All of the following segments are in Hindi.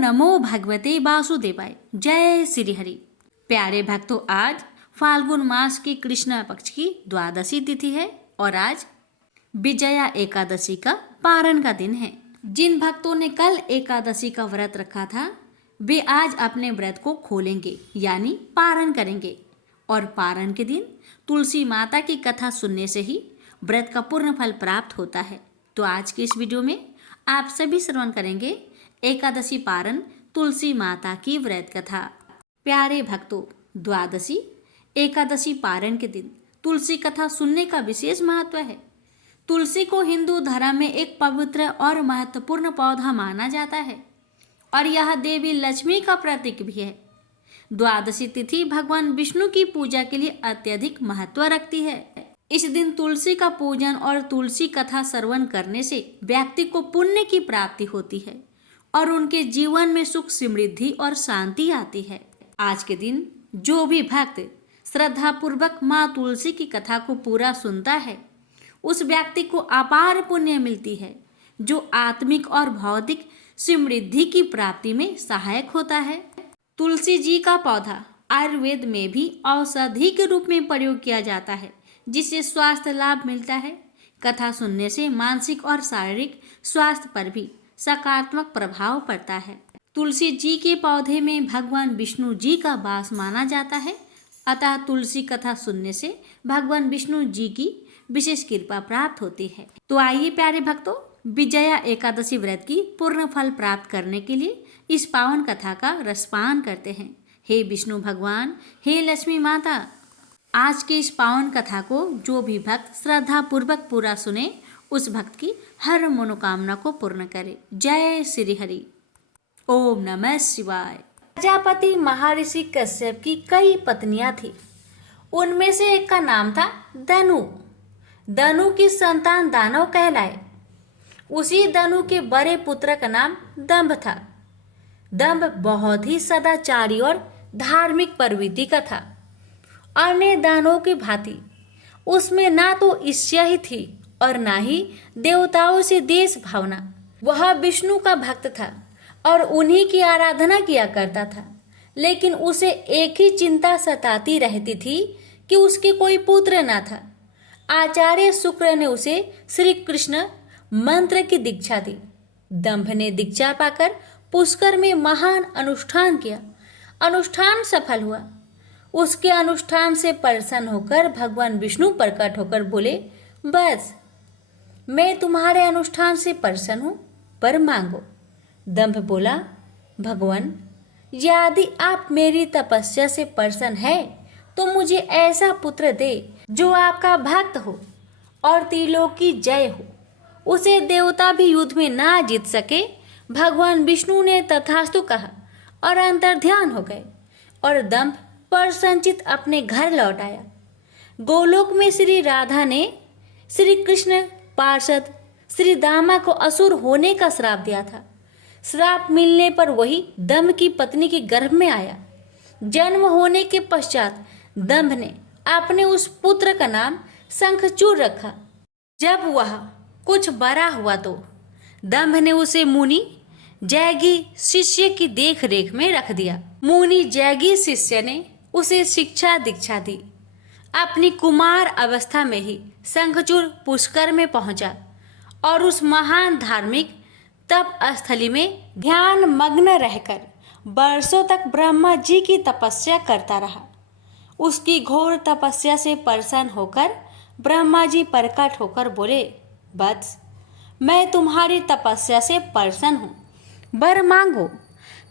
नमो भगवते वासुदेवाय। जय श्री हरि। प्यारे भक्तों, आज फाल्गुन मास की कृष्ण पक्ष की द्वादशी तिथि है और आज विजया एकादशी का पारण का दिन है। जिन भक्तों ने कल एकादशी का व्रत रखा था वे आज अपने व्रत को खोलेंगे यानी पारण करेंगे और पारण के दिन तुलसी माता की कथा सुनने से ही व्रत का पूर्ण फल प्राप्त होता है। तो आज के इस वीडियो में आप सभी श्रवण करेंगे एकादशी पारण तुलसी माता की व्रत कथा। प्यारे भक्तों, द्वादशी एकादशी पारण के दिन तुलसी कथा सुनने का विशेष महत्व है। तुलसी को हिंदू धर्म में एक पवित्र और महत्वपूर्ण पौधा माना जाता है और यह देवी लक्ष्मी का प्रतीक भी है। द्वादशी तिथि भगवान विष्णु की पूजा के लिए अत्यधिक महत्व रखती है। इस दिन तुलसी का पूजन और तुलसी कथा श्रवण करने से व्यक्ति को पुण्य की प्राप्ति होती है और उनके जीवन में सुख समृद्धि और शांति आती है। आज के दिन जो भी भक्त श्रद्धा पूर्वक माँ तुलसी की कथा को पूरा सुनता है उस व्यक्ति को अपार पुण्य मिलती है जो आत्मिक और भौतिक समृद्धि की प्राप्ति में सहायक होता है। तुलसी जी का पौधा आयुर्वेद में भी औषधि के रूप में प्रयोग किया जाता है जिससे स्वास्थ्य लाभ मिलता है। कथा सुनने से मानसिक और शारीरिक स्वास्थ्य पर भी सकारात्मक प्रभाव पड़ता है। तुलसी जी के पौधे में भगवान विष्णु जी का वास माना जाता है, अतः तुलसी कथा सुनने से भगवान विष्णु जी की विशेष कृपा प्राप्त होती है। तो आइए प्यारे भक्तों, विजया एकादशी व्रत की पूर्ण फल प्राप्त करने के लिए इस पावन कथा का रसपान करते हैं। हे विष्णु भगवान, हे लक्ष्मी माता, आज की इस पावन कथा को जो भी भक्त श्रद्धा पूर्वक पूरा सुने उस भक्त की हर मनोकामना को पूर्ण करे। जय श्री हरि। ओम नमः शिवाय। प्रजापति महर्षि कश्यप की कई पत्नियां थी। उनमें से एक का नाम था दनु। दनु की संतान दानव कहलाए। उसी दनु के बड़े पुत्र का नाम दंभ था। दंभ बहुत ही सदाचारी और धार्मिक प्रवृत्ति का था। अन्य दानवों की भांति उसमें ना तो ईर्ष्या ही थी और ना ही देवताओं से देश भावना। वह विष्णु का भक्त था और उन्हीं की आराधना किया करता था, लेकिन उसे एक ही चिंता सताती रहती थी कि उसके कोई पुत्र न था। आचार्य शुक्र ने उसे श्री कृष्ण मंत्र की दीक्षा दी। दंभ ने दीक्षा पाकर पुष्कर में महान अनुष्ठान किया। अनुष्ठान सफल हुआ। उसके अनुष्ठान से प्रसन्न होकर भगवान विष्णु प्रकट होकर बोले, बस मैं तुम्हारे अनुष्ठान से प्रसन्न हूँ, पर मांगो। दंभ बोला, भगवान यदि आप मेरी तपस्या से प्रसन्न है तो मुझे ऐसा पुत्र दे जो आपका भक्त हो और त्रिलोक की जय हो। उसे देवता भी युद्ध में ना जीत सके। भगवान विष्णु ने तथास्तु कहा और अंतर्ध्यान हो गए और दंभ प्रसन्नचित अपने घर लौट आया। गोलोक में श्री राधा ने श्री कृष्ण पार्षद श्री दामा को असुर होने का श्राप दिया था। श्राप मिलने पर वही दंभ की पत्नी के गर्भ में आया। जन्म होने के पश्चात दंभ ने अपने उस पुत्र का नाम शंखचूड़ रखा। जब वह कुछ बड़ा हुआ तो दंभ ने उसे मुनि जैगी शिष्य की देख रेख में रख दिया। मुनि जैगी शिष्य ने उसे शिक्षा दीक्षा दी। अपनी कुमार अवस्था में ही शंखचूड़ पुष्कर में पहुंचा और उस महान धार्मिक तप स्थली में ध्यान मग्न रहकर वर्षों तक ब्रह्मा जी की तपस्या करता रहा। उसकी घोर तपस्या से प्रसन्न होकर ब्रह्मा जी प्रकट होकर बोले, वत्स मैं तुम्हारी तपस्या से प्रसन्न हूँ, वर मांगो।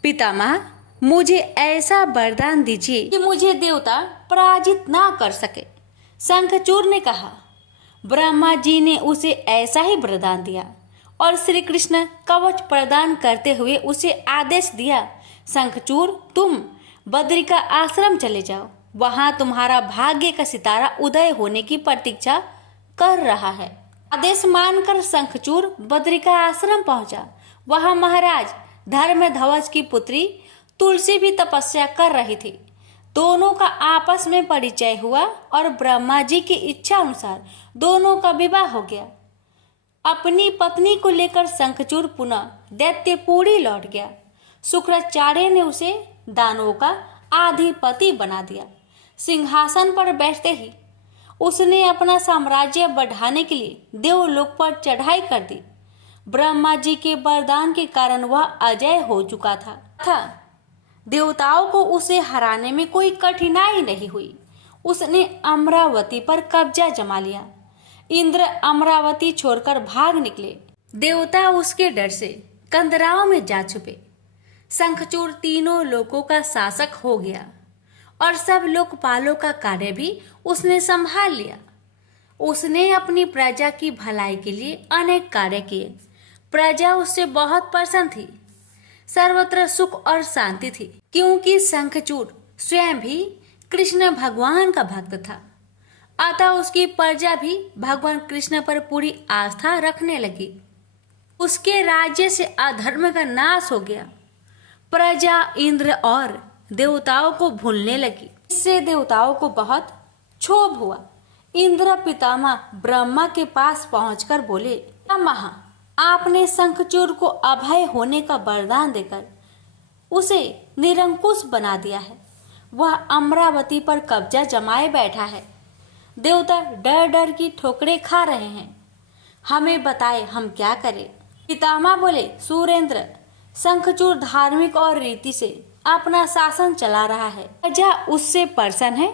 पितामह मुझे ऐसा वरदान दीजिए कि मुझे देवता पराजित ना कर सके। शंखचूड़ ने कहा। ब्रह्मा जी ने उसे ऐसा ही वरदान दिया और श्री कृष्ण कवच प्रदान करते हुए उसे आदेश दिया, शंखचूड़ तुम बद्रिका आश्रम चले जाओ, वहां तुम्हारा भाग्य का सितारा उदय होने की प्रतीक्षा कर रहा है। आदेश मानकर शंखचूड़ बद्रिका आश्रम पहुंचा। वहां महाराज धर्मध्वज की पुत्री तुलसी भी तपस्या कर रही थी। दोनों का आपस में परिचय हुआ और ब्रह्मा जी की इच्छा अनुसार दोनों का विवाह हो गया। अपनी पत्नी को लेकर शंखचूड़ पुनः दैत्यपुरी लौट गया। शुक्राचार्य ने उसे दानवों का आधिपति बना दिया। सिंहासन पर बैठते ही उसने अपना साम्राज्य बढ़ाने के लिए देवलोक पर चढ़ाई कर दी। ब्रह्मा जी के वरदान के कारण वह अजय हो चुका था। देवताओं को उसे हराने में कोई कठिनाई नहीं हुई। उसने अमरावती पर कब्जा जमा लिया। इंद्र अमरावती छोड़कर भाग निकले। देवता उसके डर से कंदराओं में जा छुपे। शंखचूड़ तीनों लोकों का शासक हो गया और सब लोकपालों का कार्य भी उसने संभाल लिया। उसने अपनी प्रजा की भलाई के लिए अनेक कार्य किए। प्रजा उससे बहुत प्रसन्न थी। सर्वत्र सुख और शांति थी, क्योंकि शंखचूड़ स्वयं भी कृष्ण भगवान का भक्त था। अतः उसकी प्रजा भी भगवान कृष्ण पर पूरी आस्था रखने लगी। उसके राज्य से अधर्म का नाश हो गया। प्रजा इंद्र और देवताओं को भूलने लगी। इससे देवताओं को बहुत क्षोभ हुआ। इंद्र पितामह ब्रह्मा के पास पहुंचकर बोले, पितामह, आपने शंखचूड़ को अभय होने का वरदान देकर उसे निरंकुश बना दिया है। वह अमरावती पर कब्जा जमाए बैठा है। देवता डर डर की ठोकरें खा रहे हैं। हमें बताए हम क्या करें। पितामह बोले, सुरेंद्र, शंखचूड़ धार्मिक और रीति से अपना शासन चला रहा है। प्रजा उससे प्रसन्न है।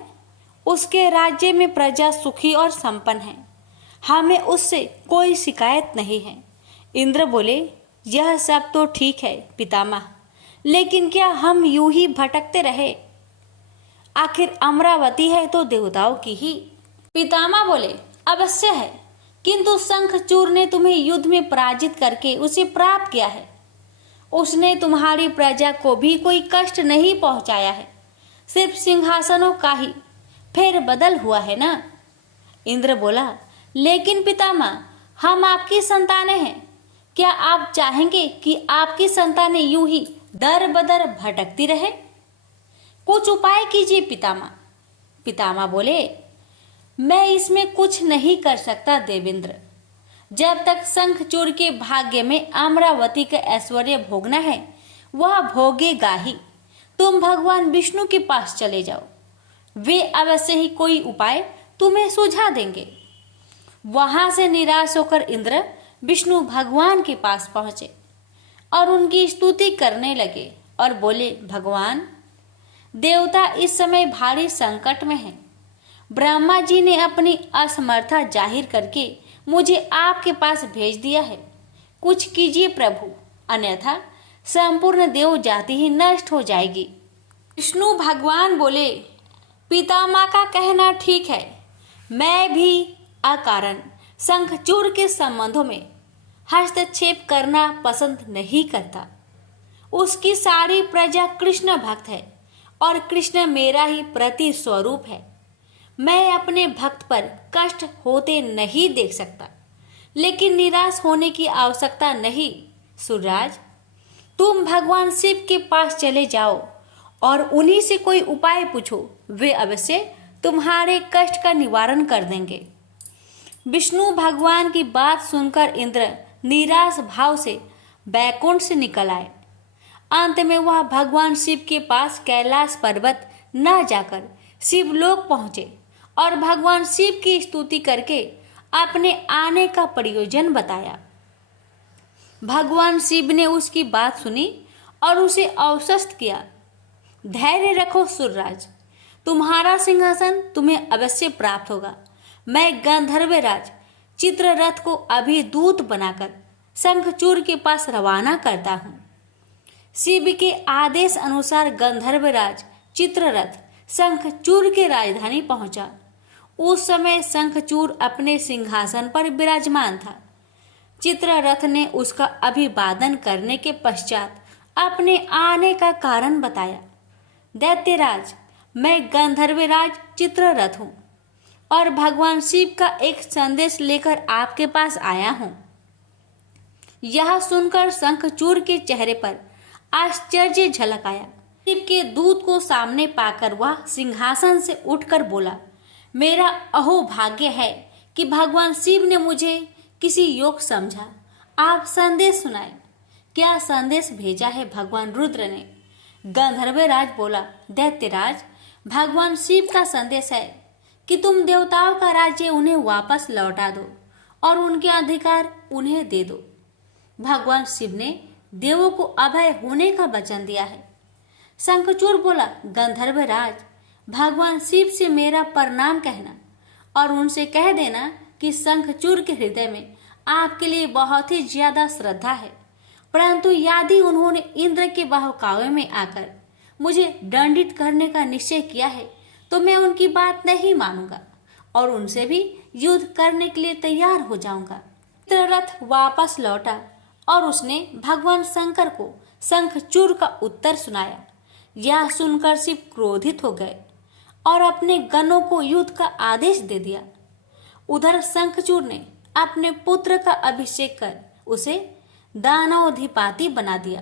उसके राज्य में प्रजा सुखी और संपन्न है। हमें उससे कोई शिकायत नहीं है। इंद्र बोले, यह सब तो ठीक है पितामह, लेकिन क्या हम यूं ही भटकते रहे? आखिर अमरावती है तो देवताओं की ही। पितामह बोले, अवश्य है, किंतु शंखचूड़ ने तुम्हें युद्ध में पराजित करके उसे प्राप्त किया है। उसने तुम्हारी प्रजा को भी कोई कष्ट नहीं पहुंचाया है। सिर्फ सिंहासनों का ही फेर बदल हुआ है ना। इंद्र बोला, लेकिन पितामह, हम आपकी संतानें हैं। क्या आप चाहेंगे कि आपकी संतानें यूं ही दर बदर भटकती रहे? कुछ उपाय कीजिए पितामह। पितामह बोले, मैं इसमें कुछ नहीं कर सकता देवेंद्र। जब तक शंखचूड़ के भाग्य में अमरावती का ऐश्वर्य भोगना है, वह भोगेगा ही। तुम भगवान विष्णु के पास चले जाओ, वे अवश्य ही कोई उपाय तुम्हें सुझा देंगे। वहां से निराश होकर इंद्र विष्णु भगवान के पास पहुंचे और उनकी स्तुति करने लगे और बोले, भगवान, देवता इस समय भारी संकट में हैं। ब्रह्मा जी ने अपनी असमर्थता जाहिर करके मुझे आपके पास भेज दिया है। कुछ कीजिए प्रभु, अन्यथा संपूर्ण देव जाति ही नष्ट हो जाएगी। विष्णु भगवान बोले, पितामह का कहना ठीक है। मैं भी अकारण शंखचूड़ के संबंधों में हस्तक्षेप करना पसंद नहीं करता। उसकी सारी प्रजा कृष्ण भक्त है और कृष्ण मेरा ही प्रति स्वरूप है। मैं अपने भक्त पर कष्ट होते नहीं देख सकता, लेकिन निराश होने की आवश्यकता नहीं। सूर्यराज, तुम भगवान शिव के पास चले जाओ और उन्हीं से कोई उपाय पूछो। वे अवश्य तुम्हारे कष्ट का निवारण कर देंगे। विष्णु भगवान की बात सुनकर इंद्र निराश भाव से बैकुंठ से निकल आए। अंत में वह भगवान शिव के पास कैलाश पर्वत न जाकर शिवलोक पहुंचे और भगवान शिव की स्तुति करके अपने आने का प्रयोजन बताया। भगवान शिव ने उसकी बात सुनी और उसे आश्वस्त किया। धैर्य रखो सूर्यराज, तुम्हारा सिंहासन तुम्हें अवश्य प्राप्त होगा। मैं गंधर्वराज चित्ररथ को अभी दूत बनाकर शंखचूड़ के पास रवाना करता हूँ। शिव के आदेश अनुसार गंधर्वराज चित्ररथ शंखचूड़ के राजधानी पहुंचा। उस समय शंखचूड़ अपने सिंहासन पर विराजमान था। चित्ररथ ने उसका अभिवादन करने के पश्चात अपने आने का कारण बताया। दैत्यराज, मैं गंधर्वराज चित्ररथ हूँ और भगवान शिव का एक संदेश लेकर आपके पास आया हूँ। यह सुनकर शंखचूड़ के चेहरे पर आश्चर्य झलक आया। शिव के दूत को सामने पाकर वह सिंहासन से उठकर बोला, मेरा अहोभाग्य है कि भगवान शिव ने मुझे किसी योग समझा। आप संदेश सुनाए। क्या संदेश भेजा है भगवान रुद्र ने? गंधर्वराज बोला, दैत्यराज, भगवान शिव का संदेश है कि तुम देवताओं का राज्य उन्हें वापस लौटा दो और उनके अधिकार उन्हें दे दो। भगवान शिव ने देवों को अभय होने का वचन दिया है। शंखचूड़ बोला, गंधर्वराज, भगवान शिव से मेरा प्रणाम कहना और उनसे कह देना कि शंखचूड़ के हृदय में आपके लिए बहुत ही ज्यादा श्रद्धा है, परंतु यदि उन्होंने इंद्र के बहकावे में आकर मुझे दंडित करने का निश्चय किया है तो मैं उनकी बात नहीं मानूंगा और उनसे भी युद्ध करने के लिए तैयार हो जाऊंगा। चित्ररथ वापस लौटा और उसने भगवान शंकर को शंखचूड़ का उत्तर सुनाया। यह सुनकर शिव क्रोधित हो गए और अपने गणों को युद्ध का आदेश दे दिया। उधर शंखचूड़ ने अपने पुत्र का अभिषेक कर उसे दानवाधिपति बना दिया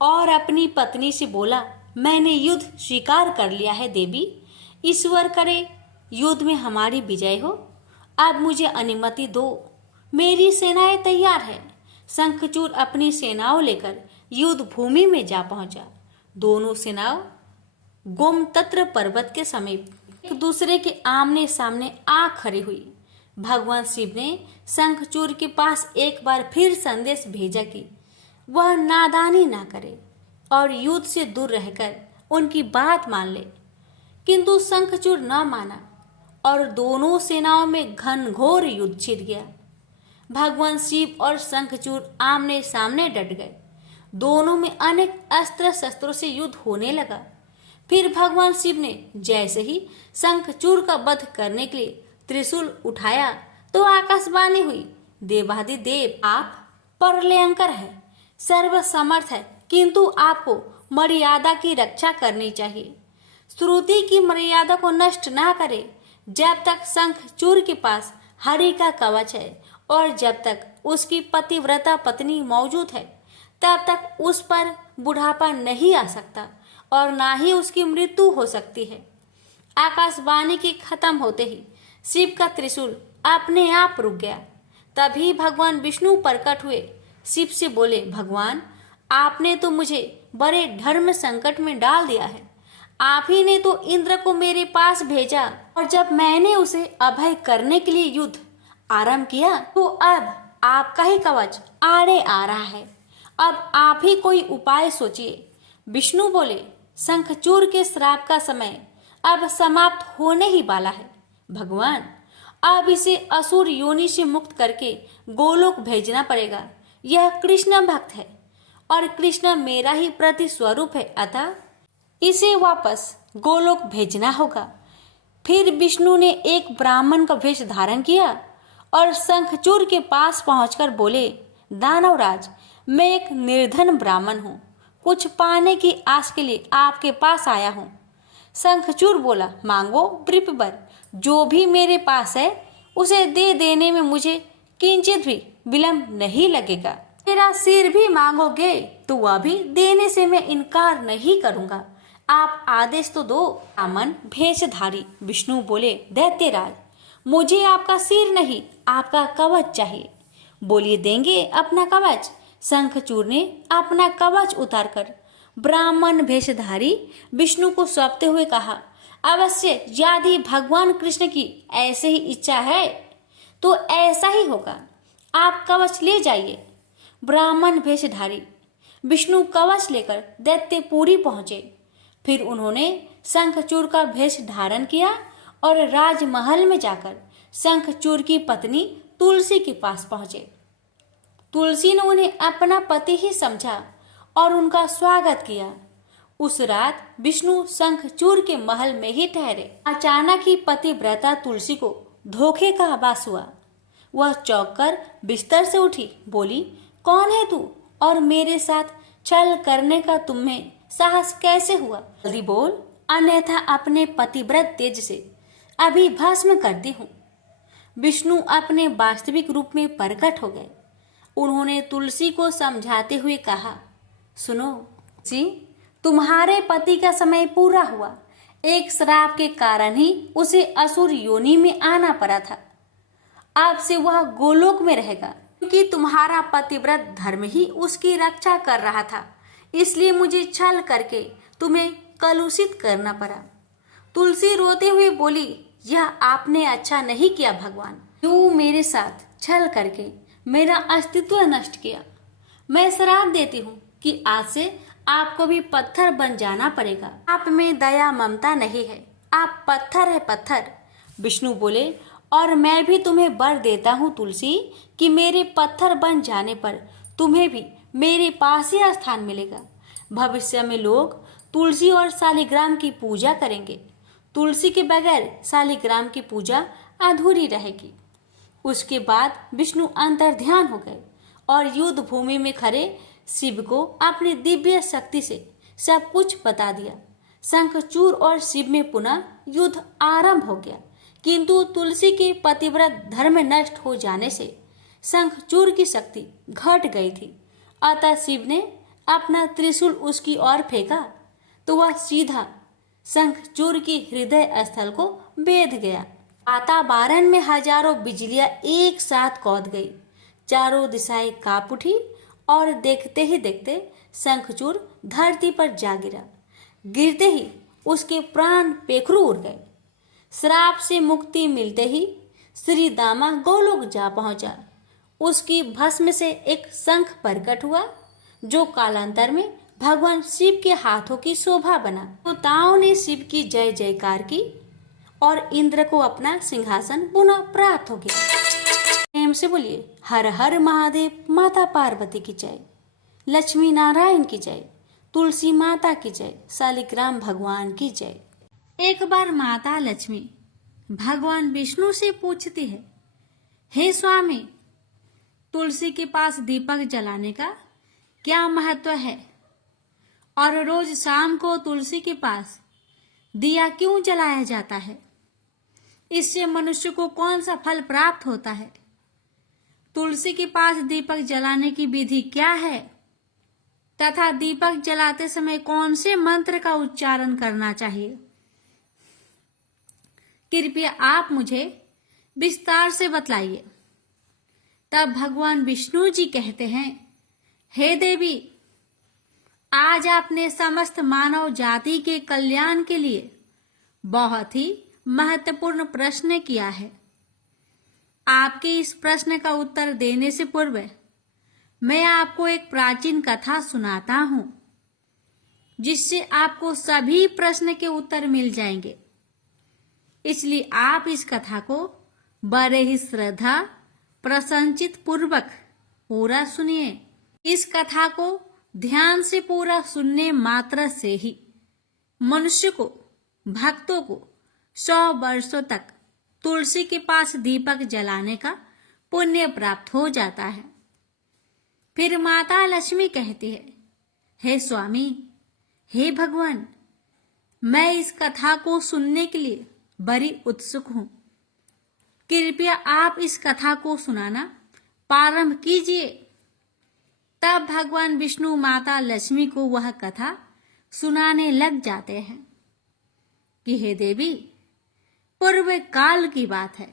और अपनी पत्नी से बोला, मैंने युद्ध स्वीकार कर लिया है देवी, ईश्वर करे युद्ध में हमारी विजय हो। अब मुझे अनुमति दो, मेरी सेनाएं तैयार है। शंखचूड़ अपनी सेनाओं लेकर युद्ध भूमि में जा पहुंचा। दोनों सेनाओं गोमतत्र पर्वत के समीप एक दूसरे के आमने सामने आ खड़ी हुई। भगवान शिव ने शंखचूड़ के पास एक बार फिर संदेश भेजा कि वह नादानी ना करे और युद्ध से दूर रहकर उनकी बात मान ले, किंतु शंखचूड़ न माना और दोनों सेनाओं में घनघोर युद्ध छिड़ गया। भगवान शिव और शंखचूड़ आमने सामने डट गए। दोनों में अनेक अस्त्र शस्त्रों से युद्ध होने लगा। फिर भगवान शिव ने जैसे ही शंखचूड़ का वध करने के लिए त्रिशूल उठाया तो आकाशवाणी हुई, देवाधिदेव आप प्रलयंकर है, सर्वसमर्थ है, किंतु आपको मर्यादा की रक्षा करनी चाहिए। श्रुति की मर्यादा को नष्ट ना करे। जब तक शंखचूड़ के पास हरि का कवच है और जब तक उसकी पतिव्रता पत्नी मौजूद है तब तक उस पर बुढ़ापा नहीं आ सकता और ना ही उसकी मृत्यु हो सकती है। आकाशवाणी के खत्म होते ही शिव का त्रिशूल अपने आप रुक गया। तभी भगवान विष्णु प्रकट हुए। शिव से बोले, भगवान, आपने तो मुझे बड़े धर्म संकट में डाल दिया है। आप ही ने तो इंद्र को मेरे पास भेजा और जब मैंने उसे अभय करने के लिए युद्ध आरंभ किया तो अब आपका ही कवच आड़े आ रहा है। अब आप ही कोई उपाय सोचिए। विष्णु बोले, शंखचूड़ के श्राप का समय अब समाप्त होने ही वाला है। भगवान, अब इसे असुर योनि से मुक्त करके गोलोक भेजना पड़ेगा। यह कृष्ण भक्त है और कृष्ण मेरा ही प्रति स्वरूप है, अतः इसे वापस गोलोक भेजना होगा। फिर विष्णु ने एक ब्राह्मण का वेश धारण किया और शंखचूड़ के पास पहुंचकर बोले, दानवराज, मैं एक निर्धन ब्राह्मण हूँ, कुछ पाने की आस के लिए आपके पास आया हूँ। शंखचूड़ बोला, मांगो वृपवर, जो भी मेरे पास है उसे दे देने में मुझे किंचित भी विलंब नहीं लगेगा। मेरा सिर भी मांगोगे तो वह भी देने से मैं इनकार नहीं करूंगा। आप आदेश तो दो। ब्राह्मण भेषधारी विष्णु बोले, दैत्यराज, मुझे आपका सिर नहीं, आपका कवच चाहिए। बोलिए, देंगे अपना कवच। शंखचूड़ ने अपना कवच उतारकर ब्राह्मण भेषधारी विष्णु को सौंपते हुए कहा, अवश्य यदि भगवान कृष्ण की ऐसे ही इच्छा है तो ऐसा ही होगा। आप कवच ले जाइए। ब्राह्मण भेषधारी विष्णु कवच लेकर दैत्यपुरी पहुंचे। फिर उन्होंने शंखचूड़ का भेष धारण किया और राजमहल में जाकर शंखचूड़ की पत्नी तुलसी के पास पहुंचे। तुलसी ने उन्हें अपना पति ही समझा और उनका स्वागत किया। उस रात विष्णु शंखचूड़ के महल में ही ठहरे। अचानक ही पतिव्रता तुलसी को धोखे का आभास हुआ। वह चौंक कर बिस्तर से उठी, बोली, कौन है तू और मेरे साथ छल करने का तुम्हें साहस कैसे हुआ? जल्दी बोल, अन्यथा अपने पतिव्रत तेज से अभी भस्म करती हूँ। विष्णु अपने वास्तविक रूप में प्रकट हो गए। उन्होंने तुलसी को समझाते हुए कहा, सुनो जी, तुम्हारे पति का समय पूरा हुआ। एक श्राप के कारण ही उसे असुर योनि में आना पड़ा था। अब से वह गोलोक में रहेगा, क्योंकि तुम्हारा पतिव्रत धर्म ही उसकी रक्षा कर रहा था, इसलिए मुझे छल करके तुम्हें कलुषित करना पड़ा। तुलसी रोते हुए बोली, यह आपने अच्छा नहीं किया भगवान, क्यों मेरे साथ छल करके मेरा अस्तित्व नष्ट किया। मैं श्राप देती हूँ कि आज से आपको भी पत्थर बन जाना पड़ेगा। आप में दया ममता नहीं है, आप पत्थर है पत्थर। विष्णु बोले, और मैं भी तुम्हें वर देता हूँ तुलसी कि मेरे पत्थर बन जाने पर तुम्हें भी मेरे पास ही स्थान मिलेगा। भविष्य में लोग तुलसी और शालिग्राम की पूजा करेंगे। तुलसी के बगैर शालिग्राम की पूजा अधूरी रहेगी। उसके बाद विष्णु अंतर्ध्यान हो गए और युद्ध भूमि में खड़े शिव को अपनी दिव्य शक्ति से सब कुछ बता दिया। शंखचूड़ और शिव में पुनः युद्ध आरंभ हो गया, किंतु तुलसी के पतिव्रत धर्म नष्ट हो जाने से शंखचूड़ की शक्ति घट गई थी। अतः शिव ने अपना त्रिशूल उसकी ओर फेंका तो वह सीधा शंखचूड़ की हृदय स्थल को भेद गया। वातावरण में हजारों बिजलियां एक साथ कौंध गई, चारों दिशाएं कांप उठी और देखते ही देखते शंखचूड़ धरती पर जा गिरा। गिरते ही उसके प्राण पेखरू उड़ गए। श्राप से मुक्ति मिलते ही श्री दामा गोलोक जा पहुंचा। उसकी भस्म से एक शंख प्रकट हुआ जो कालांतर में भगवान शिव के हाथों की शोभा बना। देवताओं ने शिव की जय जयकार की और इंद्र को अपना सिंहासन पुनः प्राप्त हो गया। प्रेम से बोलिए, हर हर महादेव, माता पार्वती की जय, लक्ष्मी नारायण की जय, तुलसी माता की जय, शालिग्राम भगवान की जय। एक बार माता लक्ष्मी भगवान विष्णु से पूछती है, हे स्वामी, तुलसी के पास दीपक जलाने का क्या महत्व है और रोज शाम को तुलसी के पास दिया क्यों जलाया जाता है? इससे मनुष्य को कौन सा फल प्राप्त होता है? तुलसी के पास दीपक जलाने की विधि क्या है तथा दीपक जलाते समय कौन से मंत्र का उच्चारण करना चाहिए? कृपया आप मुझे विस्तार से बतलाइए। तब भगवान विष्णु जी कहते हैं, हे देवी, आज आपने समस्त मानव जाति के कल्याण के लिए बहुत ही महत्वपूर्ण प्रश्न किया है। आपके इस प्रश्न का उत्तर देने से पूर्व मैं आपको एक प्राचीन कथा सुनाता हूं, जिससे आपको सभी प्रश्न के उत्तर मिल जाएंगे। इसलिए आप इस कथा को बड़े ही श्रद्धा प्रसन्नचित पूर्वक पूरा सुनिए। इस कथा को ध्यान से पूरा सुनने मात्र से ही मनुष्य को, भक्तों को 100 वर्षों तक तुलसी के पास दीपक जलाने का पुण्य प्राप्त हो जाता है। फिर माता लक्ष्मी कहती है, हे स्वामी, हे भगवान, मैं इस कथा को सुनने के लिए बड़ी उत्सुक हूं। कृपया आप इस कथा को सुनाना प्रारंभ कीजिए। तब भगवान विष्णु माता लक्ष्मी को वह कथा सुनाने लग जाते हैं कि हे देवी, पूर्व काल की बात है।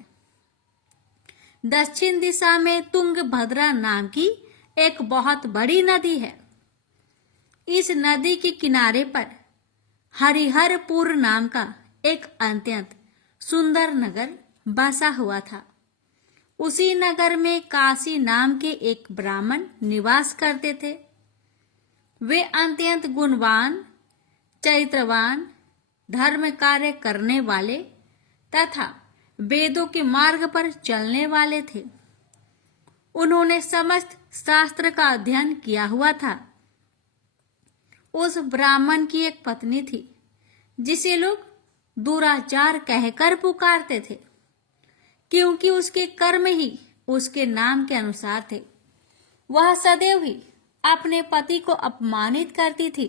दक्षिण दिशा में तुंगभद्रा नाम की एक बहुत बड़ी नदी है। इस नदी के किनारे पर हरिहरपुर नाम का एक अत्यंत सुंदर नगर बसा हुआ था। उसी नगर में काशी नाम के एक ब्राह्मण निवास करते थे। वे अत्यंत गुणवान, चरित्रवान, धर्म कार्य करने वाले तथा वेदों के मार्ग पर चलने वाले थे। उन्होंने समस्त शास्त्र का अध्ययन किया हुआ था। उस ब्राह्मण की एक पत्नी थी जिसे लोग दुराचार कहकर पुकारते थे, क्योंकि उसके कर्म ही उसके नाम के अनुसार थे। वह सदैव ही अपने पति को अपमानित करती थी।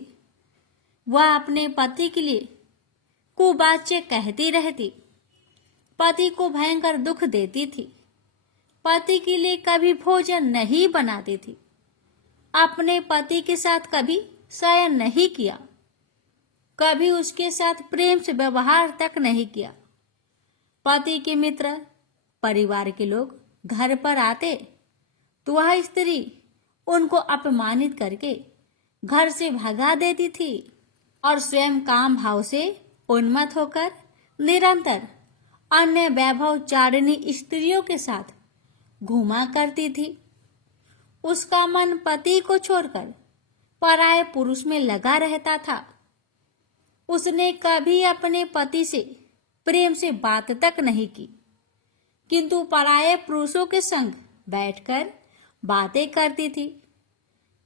वह अपने पति के लिए कुवाच्य कहती रहती, पति को भयंकर दुख देती थी, पति के लिए कभी भोजन नहीं बनाती थी, अपने पति के साथ कभी शयन नहीं किया, कभी उसके साथ प्रेम से व्यवहार तक नहीं किया। पति के मित्र, परिवार के लोग घर पर आते तो वह स्त्री उनको अपमानित करके घर से भगा देती थी और स्वयं काम भाव से उन्मत्त होकर निरंतर अन्य वैभव चारिणी स्त्रियों के साथ घूमा करती थी। उसका मन पति को छोड़कर पराये पुरुष में लगा रहता था। उसने कभी अपने पति से प्रेम से बात तक नहीं की, किंतु पराये पुरुषों के संग बैठकर बातें करती थी।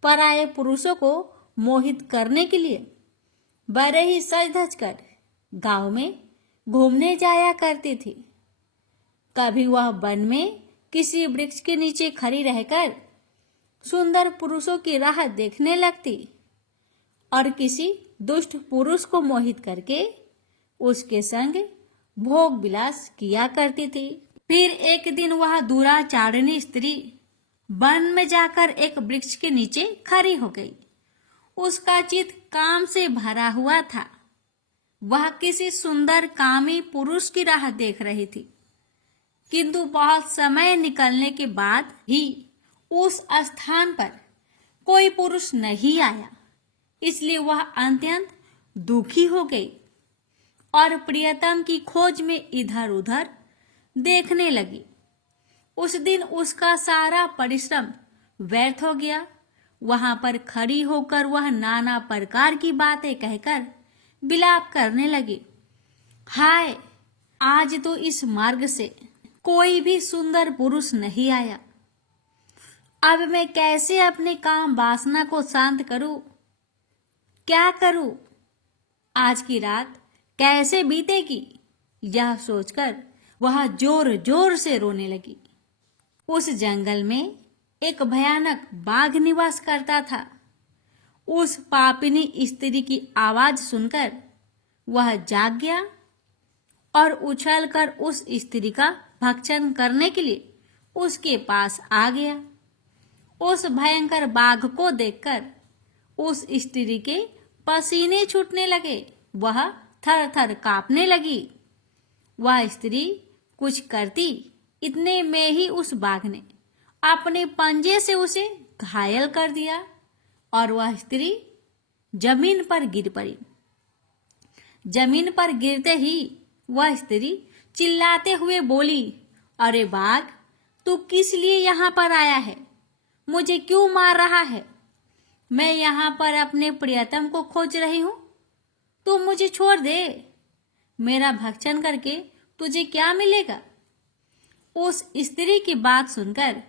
पराये पुरुषों को मोहित करने के लिए बड़े ही सज धज कर गांव में घूमने जाया करती थी। कभी वह वन में किसी वृक्ष के नीचे खड़ी रहकर सुंदर पुरुषों की राह देखने लगती और किसी दुष्ट पुरुष को मोहित करके उसके संग भोग विलास किया करती थी। फिर एक दिन वह दुराचारिणी स्त्री वन में जाकर एक वृक्ष के नीचे खड़ी हो गई। उसका चित्त काम से भरा हुआ था। वह किसी सुंदर कामी पुरुष की राह देख रही थी, किंतु बहुत समय निकलने के बाद ही उस स्थान पर कोई पुरुष नहीं आया। इसलिए वह अत्यंत दुखी हो गई और प्रियतम की खोज में इधर उधर देखने लगी। उस दिन उसका सारा परिश्रम व्यर्थ हो गया। वहां पर खड़ी होकर वह नाना प्रकार की बातें कहकर विलाप करने लगी। हाय, आज तो इस मार्ग से कोई भी सुंदर पुरुष नहीं आया। अब मैं कैसे अपने काम वासना को शांत करूं? क्या करूं? आज की रात कैसे बीतेगी? यह सोचकर वह जोर जोर से रोने लगी। उस जंगल में एक भयानक बाघ निवास करता था। उस पापिनी स्त्री की आवाज सुनकर वह जाग गया और उछलकर उस स्त्री का भक्षण करने के लिए उसके पास आ गया। उस भयंकर बाघ को देखकर उस स्त्री के पसीने छूटने लगे। वह थर थर कांपने लगी। वह स्त्री कुछ करती, इतने में ही उस बाघ ने अपने पंजे से उसे घायल कर दिया और वह स्त्री जमीन पर गिर पड़ी। जमीन पर गिरते ही वह स्त्री चिल्लाते हुए बोली, अरे बाघ, तू किस लिए यहाँ पर आया है? मुझे क्यों मार रहा है? मैं यहाँ पर अपने प्रियतम को खोज रही हूँ। तू मुझे छोड़ दे। मेरा भक्षण करके तुझे क्या मिलेगा? उस स्त्री की बात सुनकर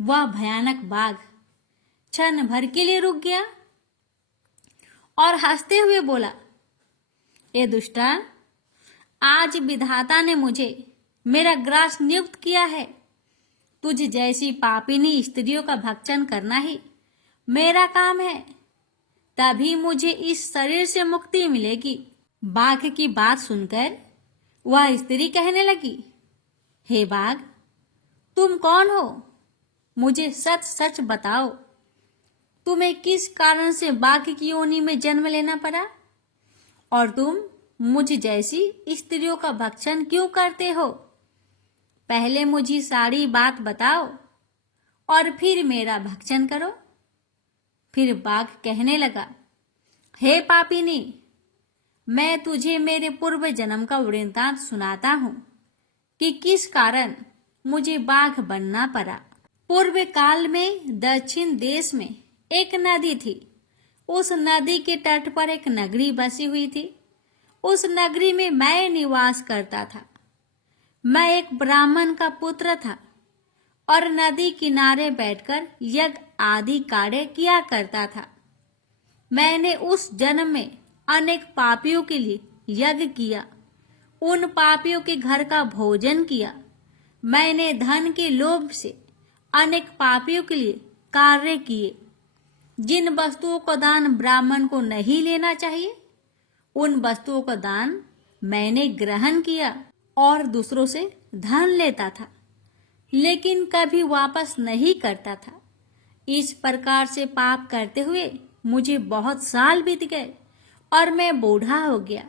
वह भयानक बाघ क्षण भर के लिए रुक गया और हंसते हुए बोला, ए दुष्टा, आज विधाता ने मुझे मेरा ग्रास नियुक्त किया है। तुझ जैसी पापिनी स्त्रियों का भक्षण करना ही मेरा काम है। तभी मुझे इस शरीर से मुक्ति मिलेगी। बाघ की बात सुनकर वह स्त्री कहने लगी, हे बाघ, तुम कौन हो? मुझे सच सच बताओ, तुम्हें किस कारण से बाघ की योनि में जन्म लेना पड़ा और तुम मुझ जैसी स्त्रियों का भक्षण क्यों करते हो? पहले मुझे सारी बात बताओ और फिर मेरा भक्षण करो। फिर बाघ कहने लगा, हे पापिनी, मैं तुझे मेरे पूर्व जन्म का वृत्तांत सुनाता हूँ कि किस कारण मुझे बाघ बनना पड़ा। पूर्व काल में दक्षिण देश में एक नदी थी। उस नदी के तट पर एक नगरी बसी हुई थी। उस नगरी में मैं निवास करता था। मैं एक ब्राह्मण का पुत्र था और नदी किनारे बैठकर यज्ञ आदि कार्य किया करता था। मैंने उस जन्म में अनेक पापियों के लिए यज्ञ किया। उन पापियों के घर का भोजन किया। मैंने धन के लोभ से अनेक पापियों के लिए कार्य किए। जिन वस्तुओं का दान ब्राह्मण को नहीं लेना चाहिए, उन वस्तुओं का दान मैंने ग्रहण किया और दूसरों से धन लेता था, लेकिन कभी वापस नहीं करता था। इस प्रकार से पाप करते हुए मुझे बहुत साल बीत गए और मैं बूढ़ा हो गया।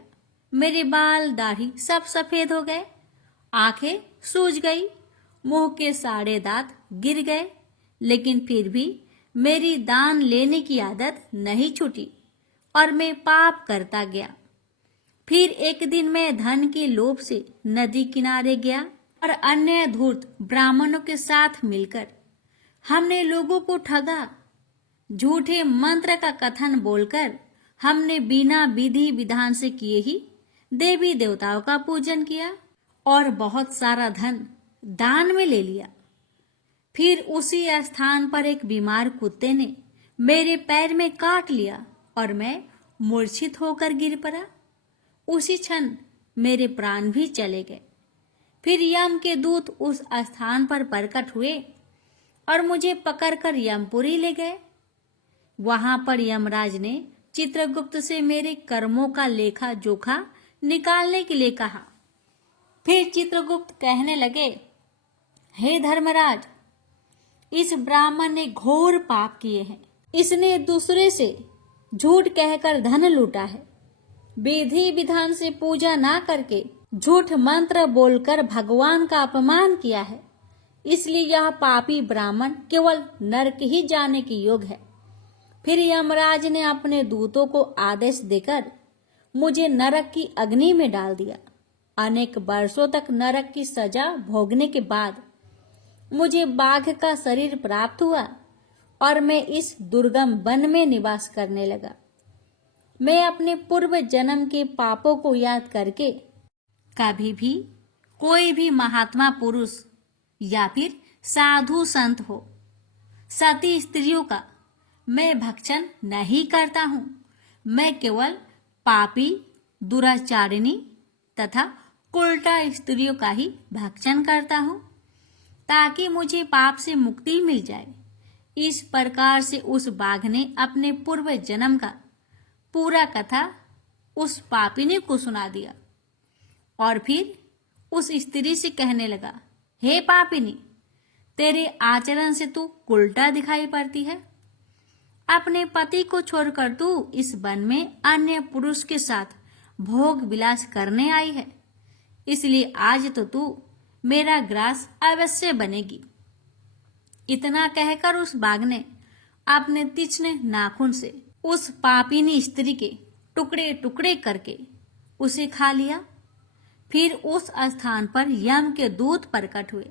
मेरे बाल दाढ़ी सब सफेद हो गए, आंखें सूज गई, मुंह के सारे दांत गिर गए, लेकिन फिर भी मेरी दान लेने की आदत नहीं छूटी और मैं पाप करता गया। फिर एक दिन मैं धन के लोभ से नदी किनारे गया और अन्य धूर्त ब्राह्मणों के साथ मिलकर हमने लोगों को ठगा। झूठे मंत्र का कथन बोलकर हमने बिना विधि विधान से किए ही देवी देवताओं का पूजन किया और बहुत सारा धन दान में ले लिया। फिर उसी स्थान पर एक बीमार कुत्ते ने मेरे पैर में काट लिया और मैं मूर्छित होकर गिर पड़ा। उसी क्षण मेरे प्राण भी चले गए। फिर यम के दूत उस स्थान पर प्रकट हुए और मुझे पकड़कर यमपुरी ले गए। वहां पर यमराज ने चित्रगुप्त से मेरे कर्मों का लेखा जोखा निकालने के लिए कहा। फिर चित्रगुप्त कहने लगे, हे धर्मराज, इस ब्राह्मण ने घोर पाप किए हैं। इसने दूसरे से झूठ कहकर धन लूटा है। विधि विधान से पूजा ना करके झूठ मंत्र बोलकर भगवान का अपमान किया है। इसलिए यह पापी ब्राह्मण केवल नरक ही जाने के योग है। फिर यमराज ने अपने दूतों को आदेश देकर मुझे नरक की अग्नि में डाल दिया। अनेक वर्षों तक नरक की सजा भोगने के बाद मुझे बाघ का शरीर प्राप्त हुआ और मैं इस दुर्गम वन में निवास करने लगा। मैं अपने पूर्व जन्म के पापों को याद करके कभी भी कोई भी महात्मा पुरुष या फिर साधु संत हो, सती स्त्रियों का मैं भक्षण नहीं करता हूँ। मैं केवल पापी, दुराचारिणी तथा उल्टा स्त्रियों का ही भक्षण करता हूँ ताकि मुझे पाप से मुक्ति मिल जाए। इस प्रकार से उस बाघ ने अपने पूर्व जन्म का पूरा कथा उस पापिनी को सुना दिया और फिर उस स्त्री से कहने लगा, हे पापिनी, तेरे आचरण से तू उल्टा दिखाई पड़ती है। अपने पति को छोड़कर तू इस वन में अन्य पुरुष के साथ भोग विलास करने आई है। इसलिए आज तो तू मेरा ग्रास अवश्य बनेगी। इतना कहकर उस बाघ ने अपने तीक्ष्ण नाखून से उस पापिनी स्त्री के टुकड़े टुकड़े करके उसे खा लिया। फिर उस स्थान पर यम के दूत प्रकट हुए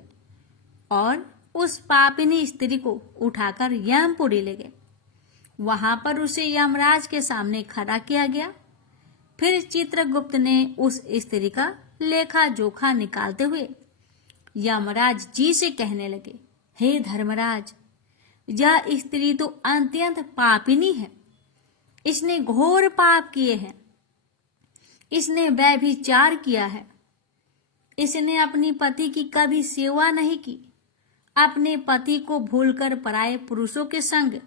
और उस पापिनी स्त्री को उठाकर यमपुरी ले गए। वहां पर उसे यमराज के सामने खड़ा किया गया। फिर चित्रगुप्त ने उस स्त्री का लेखा जोखा निकालते हुए यमराज जी से कहने लगे, हे धर्मराज, यह स्त्री तो अत्यंत पापिनी है। इसने घोर पाप किए हैं। इसने व्यभिचार किया है। इसने अपनी पति की कभी सेवा नहीं की। अपने पति को भूलकर पराये पुरुषों के संग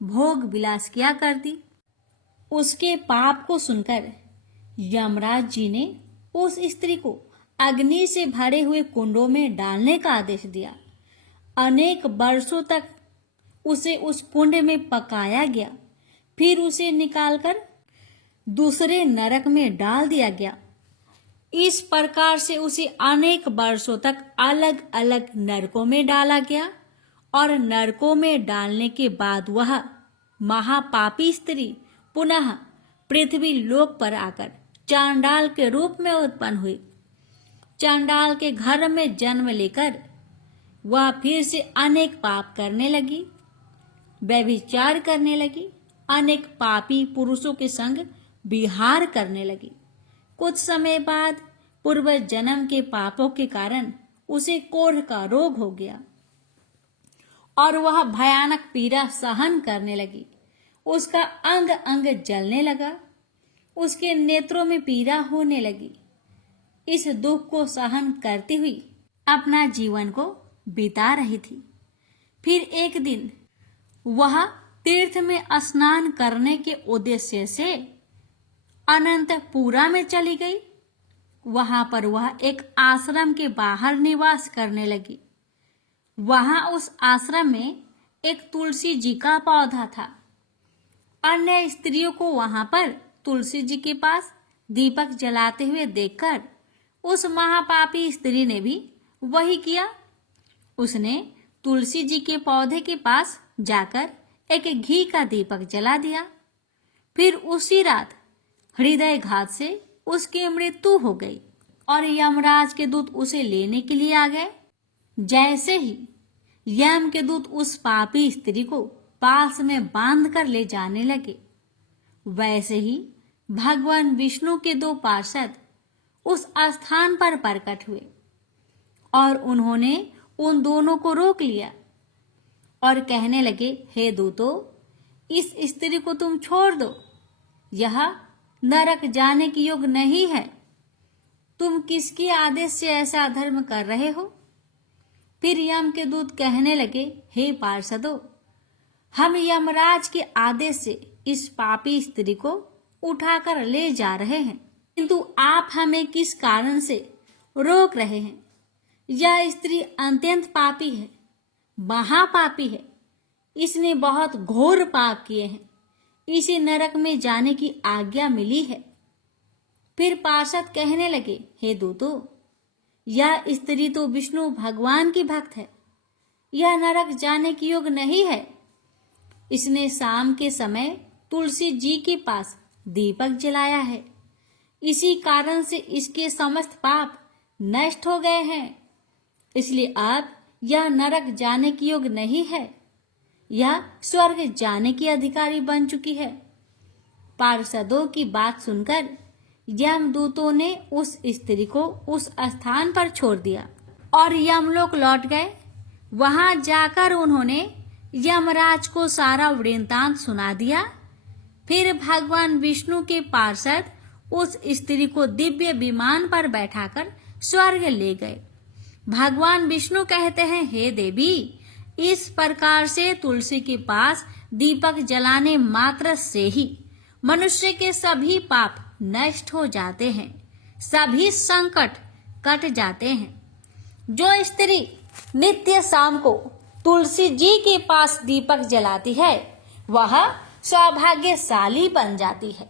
भोग विलास किया करती। उसके पाप को सुनकर यमराज जी ने उस स्त्री को अग्नि से भरे हुए कुंडों में डालने का आदेश दिया। अनेक वर्षों तक उसे उस कुंड में पकाया गया। फिर उसे निकालकर दूसरे नरक में डाल दिया गया। इस प्रकार से उसे अनेक वर्षों तक अलग अलग नरकों में डाला गया और नरकों में डालने के बाद वह महापापी स्त्री पुनः पृथ्वी लोक पर आकर चांडाल के रूप में उत्पन्न हुई। चांडाल के घर में जन्म लेकर वह फिर से अनेक पाप करने लगी, व्यभिचार करने लगी, अनेक पापी पुरुषों के संग विहार करने लगी। कुछ समय बाद पूर्व जन्म के पापों के कारण उसे कोढ़ का रोग हो गया और वह भयानक पीड़ा सहन करने लगी। उसका अंग अंग जलने लगा। उसके नेत्रों में पीड़ा होने लगी। इस दुख को सहन करती हुई अपना जीवन को बिता रही थी। फिर एक दिन वह तीर्थ में स्नान करने के उद्देश्य से अनंतपुरा में चली गई। वहां पर वह एक आश्रम के बाहर निवास करने लगी। वहां उस आश्रम में एक तुलसी जी का पौधा था। अन्य स्त्रियों को वहां पर तुलसी जी के पास दीपक जलाते हुए देखकर उस महापापी स्त्री ने भी वही किया। उसने तुलसी जी के पौधे के पास जाकर एक घी का दीपक जला दिया। फिर उसी रात हृदय घात से उसकी मृत्यु हो गई और यमराज के दूत उसे लेने के लिए आ गए। जैसे ही यम के दूत उस पापी स्त्री को पास में बांध कर ले जाने लगे, वैसे ही भगवान विष्णु के दो पार्षद उस स्थान पर प्रकट हुए और उन्होंने उन दोनों को रोक लिया और कहने लगे, हे दूतों, इस स्त्री को तुम छोड़ दो, यह नरक जाने की योग्य नहीं है। तुम किसके आदेश से ऐसा अधर्म कर रहे हो? फिर यम के दूत कहने लगे, हे पार्षदों, हम यमराज के आदेश से इस पापी स्त्री को उठाकर ले जा रहे हैं, किंतु आप हमें किस कारण से रोक रहे हैं? यह स्त्री अत्यंत पापी है, महापापी है। इसने बहुत घोर पाप किए हैं, इसे नरक में जाने की आज्ञा मिली है। फिर पार्षद कहने लगे, हे दूतों, यह स्त्री तो विष्णु भगवान की भक्त है, यह नरक जाने की योग्य नहीं है। इसने शाम के समय तुलसी जी के पास दीपक जलाया है, इसी कारण से इसके समस्त पाप नष्ट हो गए हैं। इसलिए अब यह नरक जाने की योग्य नहीं है, यह स्वर्ग जाने की अधिकारी बन चुकी है। पार्षदों की बात सुनकर यमदूतों ने उस स्त्री को उस स्थान पर छोड़ दिया और यमलोक लौट गए। वहां जाकर उन्होंने यमराज को सारा वृत्तांत सुना दिया। फिर भगवान विष्णु के पार्षद उस स्त्री को दिव्य विमान पर बैठाकर स्वर्ग ले गए। भगवान विष्णु कहते हैं, हे देवी, इस प्रकार से तुलसी के पास दीपक जलाने मात्र से ही मनुष्य के सभी पाप नष्ट हो जाते हैं, सभी संकट कट जाते हैं। जो स्त्री नित्य शाम को तुलसी जी के पास दीपक जलाती है, वह सौभाग्यशाली बन जाती है।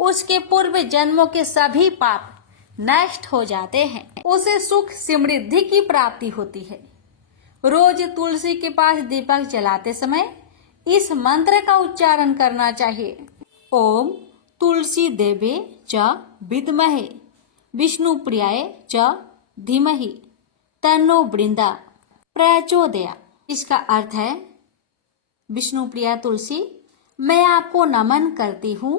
उसके पूर्व जन्मों के सभी पाप नष्ट हो जाते हैं, उसे सुख समृद्धि की प्राप्ति होती है। रोज तुलसी के पास दीपक जलाते समय इस मंत्र का उच्चारण करना चाहिए। ओम तुलसी देवे च विद्महे विष्णु प्रियाय च धीमहि तन्नो वृंदा प्रचोदया। इसका अर्थ है, विष्णु प्रिया तुलसी, मैं आपको नमन करती हूँ,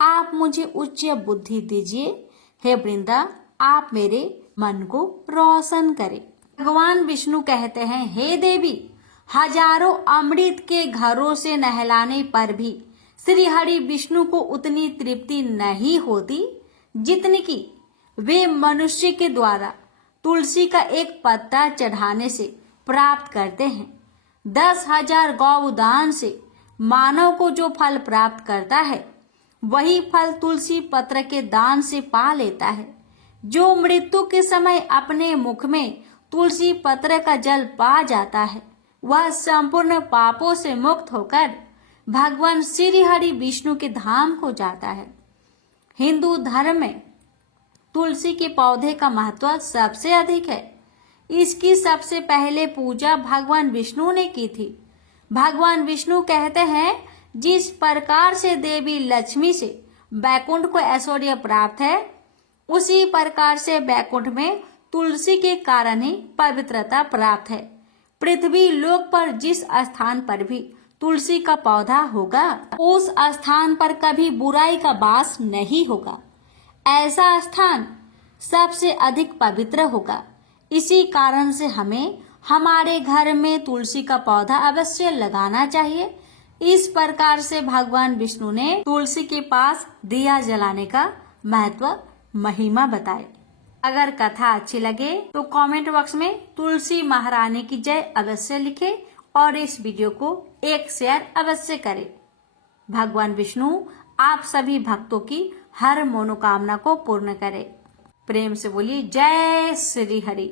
आप मुझे उच्च बुद्धि दीजिए। हे वृंदा, आप मेरे मन को रोशन करें। भगवान विष्णु कहते हैं, हे देवी, हजारों अमृत के घरों से नहलाने पर भी श्री हरि विष्णु को उतनी तृप्ति नहीं होती जितनी कि वे मनुष्य के द्वारा तुलसी का एक पत्ता चढ़ाने से प्राप्त करते हैं। 10,000 गौदान से मानव को जो फल प्राप्त करता है, वही फल तुलसी पत्र के दान से पा लेता है। जो मृत्यु के समय अपने मुख में तुलसी पत्र का जल पा जाता है, वह संपूर्ण पापों से मुक्त होकर भगवान श्री हरि विष्णु के धाम को जाता है। हिंदू धर्म में तुलसी के पौधे का महत्व सबसे अधिक है। इसकी सबसे पहले पूजा भगवान विष्णु ने की थी। भगवान विष्णु कहते हैं, जिस प्रकार से देवी लक्ष्मी से बैकुंठ को ऐश्वर्य प्राप्त है, उसी प्रकार से बैकुंठ में तुलसी के कारण ही पवित्रता प्राप्त है। पृथ्वी लोक पर जिस स्थान पर भी तुलसी का पौधा होगा, उस स्थान पर कभी बुराई का वास नहीं होगा। ऐसा स्थान सबसे अधिक पवित्र होगा। इसी कारण से हमें हमारे घर में तुलसी का पौधा अवश्य लगाना चाहिए। इस प्रकार से भगवान विष्णु ने तुलसी के पास दिया जलाने का महत्व, महिमा बताए। अगर कथा अच्छी लगे तो कमेंट बॉक्स में तुलसी महारानी की जय अवश्य लिखें और इस वीडियो को एक शेयर अवश्य करें। भगवान विष्णु आप सभी भक्तों की हर मनोकामना को पूर्ण करे। प्रेम से बोलिए जय श्री हरि।